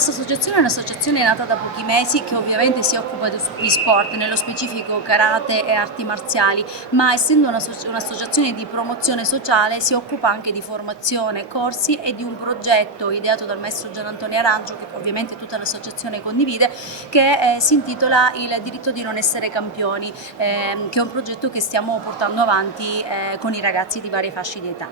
nostra associazione è un'associazione nata da pochi mesi che ovviamente si occupa di sport, nello specifico karate e arti marziali, ma essendo un'associazione di promozione sociale si occupa anche di formazione, corsi e di un progetto ideato dal maestro Gian Antonio Arancio, che ovviamente tutta l'associazione condivide, che si intitola Il diritto di non essere campioni, che è un progetto che stiamo portando avanti con i ragazzi di varie fasce di età.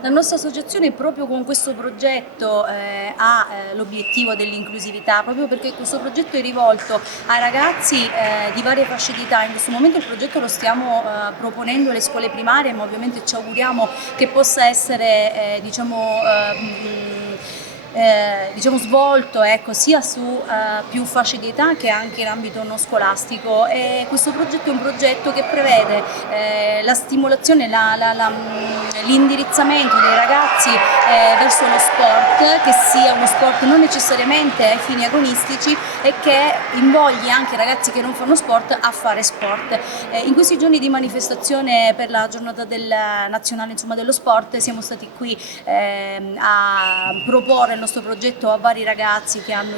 La nostra associazione proprio con questo progetto ha l'obiettivo dell'inclusività, proprio perché questo progetto è rivolto ai ragazzi di varie fasce di età. In questo momento il progetto lo stiamo proponendo alle scuole primarie, ma ovviamente ci auguriamo che possa essere svolto sia su più fasce di età che anche in ambito non scolastico. E questo progetto è un progetto che prevede la stimolazione, l'indirizzamento dei ragazzi verso lo sport, che sia uno sport non necessariamente ai fini agonistici e che invogli anche i ragazzi che non fanno sport a fare sport. In questi giorni di manifestazione per la giornata nazionale dello sport siamo stati qui a proporre il nostro progetto a vari ragazzi che hanno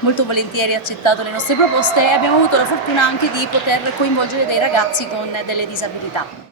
molto volentieri accettato le nostre proposte, e abbiamo avuto la fortuna anche di poter coinvolgere dei ragazzi con delle disabilità.